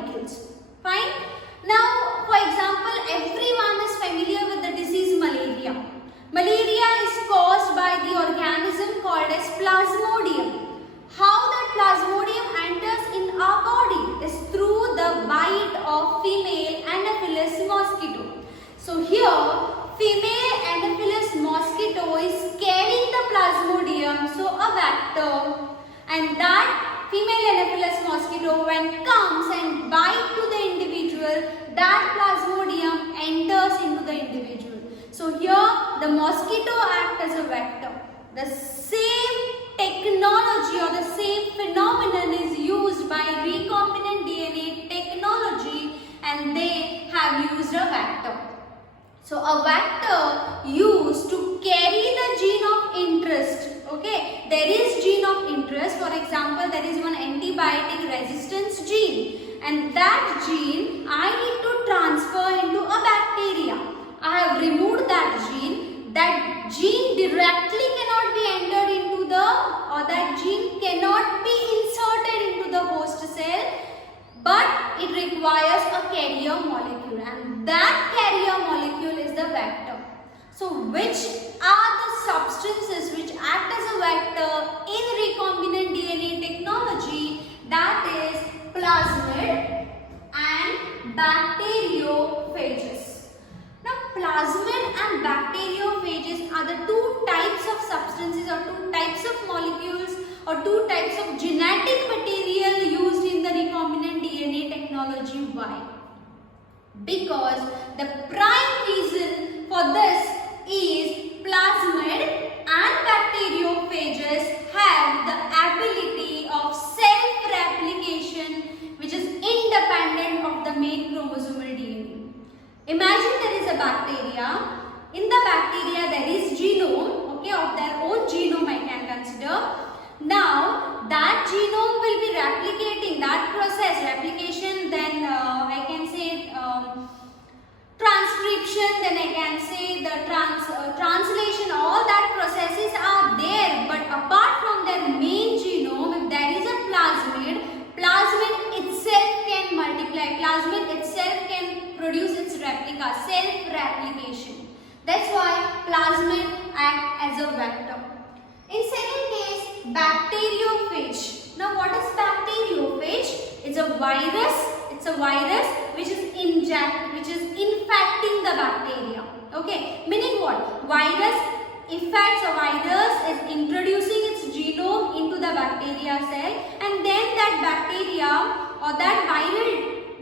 molecules. Fine. Now, for example, everyone is familiar with the disease malaria. Malaria is caused by the organism called as Plasmodium. How that Plasmodium enters in our body is through the bite of female Anopheles mosquito. So here, female Anopheles mosquito is carrying the Plasmodium, so a vector, and that female Anopheles mosquito when comes and bite to the individual, that Plasmodium enters into the individual. So here the mosquito acts as a vector. The same technology or the same phenomenon is used by recombinant DNA technology, and they have used a vector. So a vector used to carry the gene of interest. Okay, there is gene of interest. For example, there is one antibiotic resistance gene, and that gene I need to transfer into a bacteria. I have removed that gene. That gene directly cannot be entered into the, or that gene cannot be inserted into the host cell, but it requires a carrier molecule, and that carrier molecule is the vector. So which are the substances which act as a vector in recombinant DNA technology? That is plasmid and bacteriophages. Now plasmid and bacteriophages are the two types of substances or two types of molecules or two types of genetic material used in the recombinant DNA technology. Why? Because the prime reason for this is plasmid and bacteriophages have the ability of self-replication, which is independent of the main chromosomal DNA. Imagine there is a bacteria. In the bacteria there is genome, okay, of their own genome I can consider. Now that genome will be replicating, that process, replication, then I can say transcription, then I can say the translation, all that processes are there. But apart from their main genome, if there is a plasmid itself can multiply, plasmid itself can produce its replica, self-replication. That's why plasmid act as a vector. In second case, bacteriophage. Now what is bacteriophage? It's a virus. It's a virus which is infecting the bacteria. Okay, meaning what? Virus infects a virus is introducing its genome into the bacteria cell, and then that bacteria or that viral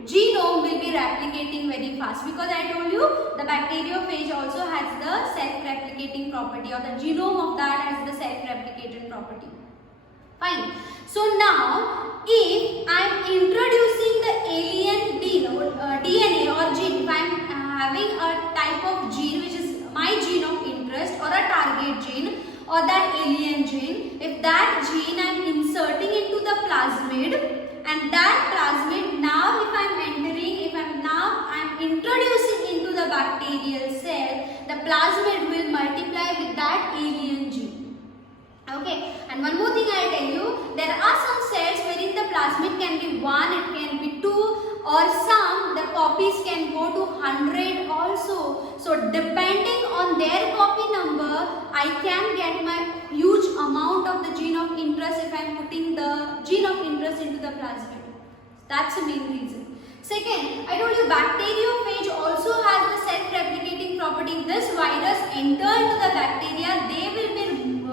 genome will be replicating very fast, because I told you the bacteriophage also has the self-replicating property, or the genome of that has the self-replicated property. Fine. So now if I am introducing the alien DNA or gene, if I am having a type of gene which is my gene of interest or a target gene or that alien gene, if that gene I am inserting into the plasmid, and that plasmid now if I am introducing into the bacterial cell, the plasmid will multiply with that alien gene. Okay, and one more thing I will tell you, there are some cells wherein the plasmid can be 1, it can be 2, or some the copies can go to 100 also. So depending on their copy number, I can get my huge amount of the gene of interest if I am putting the gene of interest into the plasmid. That's the main reason. Second, I told you bacteriophage also has the self-replicating property. This virus enter into the bacteria, they will be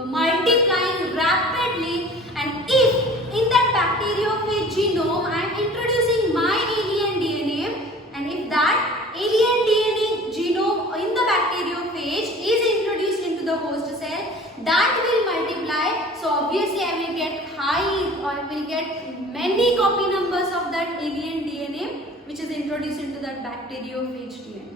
multiplying rapidly, and if in that bacteriophage genome I am introducing my alien DNA, and if that alien DNA genome in the bacteriophage is introduced into the host cell, that will multiply. So obviously I will get high, or I will get many copy numbers of that alien DNA which is introduced into that bacteriophage DNA.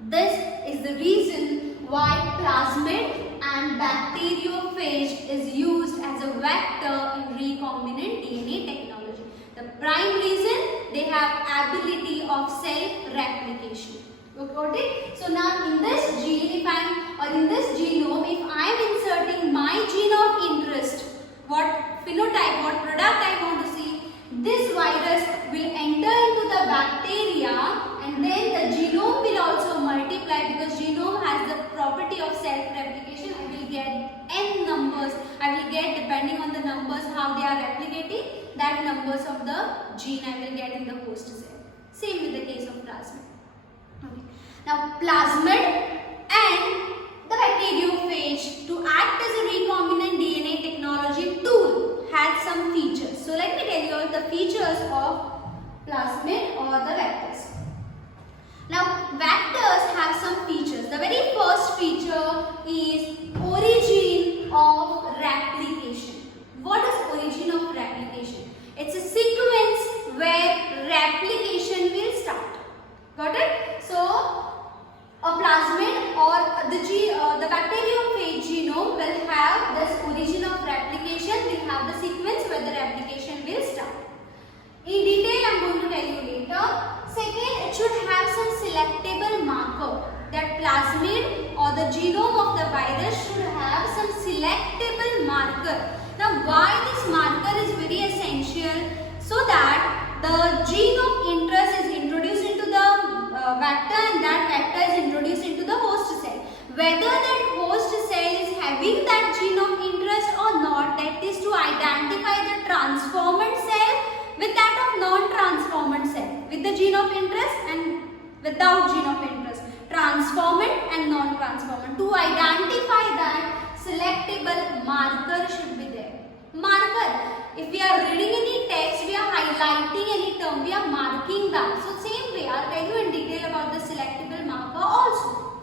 This is the reason why plasmid and bacteriophage is used as a vector in recombinant DNA technology. The prime reason, they have ability of self-replication. Okay? So now in this gene, in this genome, if I am inserting my gene of interest, what phenotype, what product I want to see, this virus will enter the gene I will get in the host cell. Same with the case of plasmid. Okay. Now plasmid and the bacteriophage to act as a recombinant DNA technology tool has some features. So let me tell you all the features of plasmid or the vectors. Now vectors have some features. The very first feature is origin of replication. What is origin of replication? It's a sequence where replication will start. Got it? So a plasmid or the bacteriophage genome will have this origin of replication, will have the sequence where the replication will start. In detail I am going to tell you later. Second, it should have some selectable marker. That plasmid or the genome of the virus should have some selectable marker. Now why this marker is very essential? So that the gene of interest is introduced into the vector and that vector is introduced into the host cell. Whether that host cell is having that gene of interest or not, that is to identify the transformed cell with that of non-transformed cell, with the gene of interest and without gene of interest, transformed and non-transformed. To identify that, selectable marker should be there. Marker, if we are reading any text, we are highlighting any term, we are marking that. So same way, I will tell you in detail about the selectable marker also.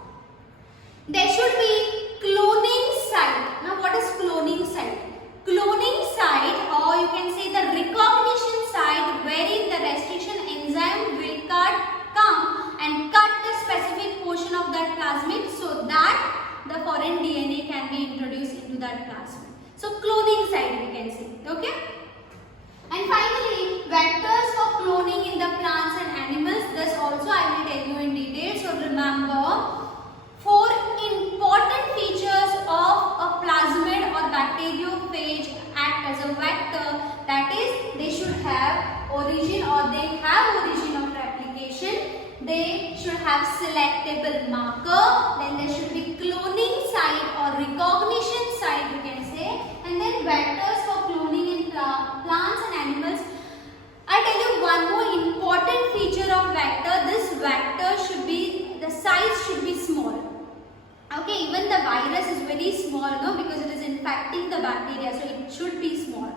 There should be cloning site. Now what is cloning site? Cloning site, or you can say the recognition site, wherein the restriction enzyme will come and cut the specific portion of that plasmid so that the foreign DNA can be introduced into that plasmid. So cloning site we can say. Okay. And finally, vectors for cloning in the plants and animals. This also I will tell you in detail. So remember, 4 important features of a plasmid or bacteriophage act as a vector. That is, they should have origin or they have origin of replication. They should have selectable marker. Then there should be cloning site or recognition site you can say. And then vectors for cloning in plants and animals. I tell you one more important feature of vector. This vector should be, the size should be small. Okay, even the virus is very small, no, because it is infecting the bacteria, so it should be small.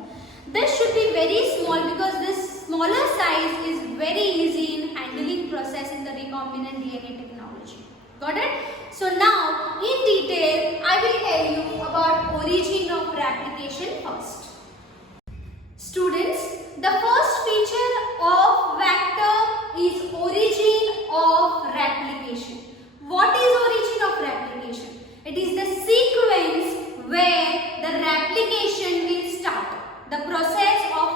This should be very small because this smaller size is very easy in handling process in the recombinant DNA technology. Got it? So now, in detail, I will tell you about origin of replication first. Students, the first feature of vector is origin of replication. What is origin of replication? It is the sequence where the replication will start. The process of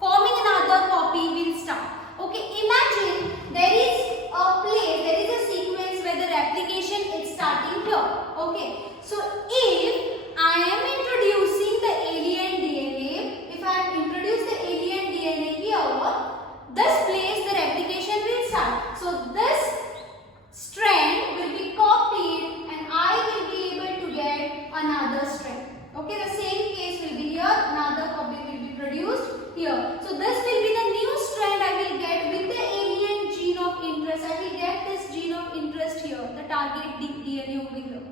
forming another copy will start. Okay, imagine there is a place, there is a sequence where the replication is starting here. Okay, so if I am introducing the alien DNA, if I have introduced the alien DNA here, this place the replication will start. So this strand will be copied and I will be able to get another strand. Okay, the same case will be here, another copy will be produced here. So this will be the new strand I will get with the alien gene of interest. I will get this gene of interest here, the target DNA over here.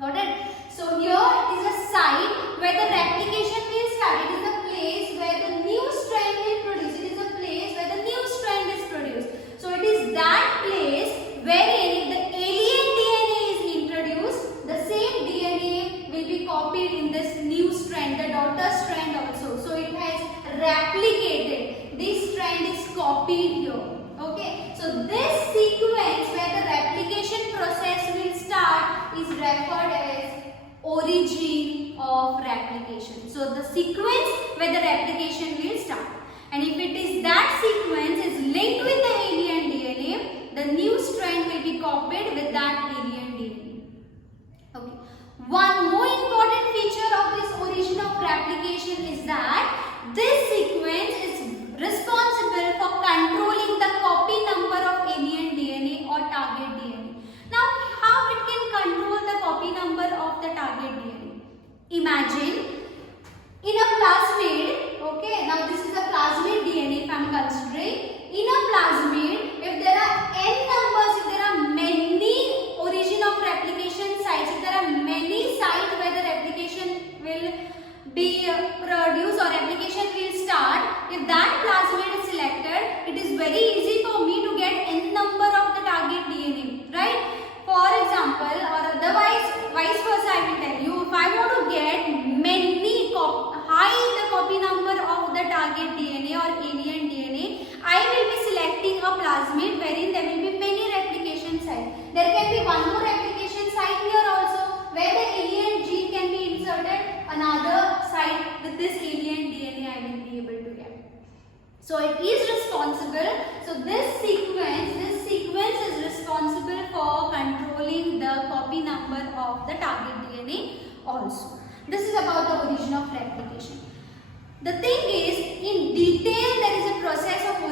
Got it? So here it is a site where the replication will start. It is the place where the new strand will produce. It is the place where the new strand is produced. So it is that place wherein if the alien DNA is introduced, the same DNA will be copied in this new strand, the daughter strand also. So it has replicated. This strand is copied here. Okay. So this sequence where the replication process will start is referred as origin of replication. So the sequence where the replication will start. And if it is that sequence is linked with the alien DNA, the new strand will be copied with that alien DNA. Okay. One more important feature of this origin of replication is that this sequence is responsible for controlling the copy number of alien DNA or target DNA. Now, how it can control the copy number of the target DNA? Imagine in a plasmid, okay, now So it is responsible. So this sequence is responsible for controlling the copy number of the target DNA also. This is about the origin of replication. The thing is, in detail, there is a process of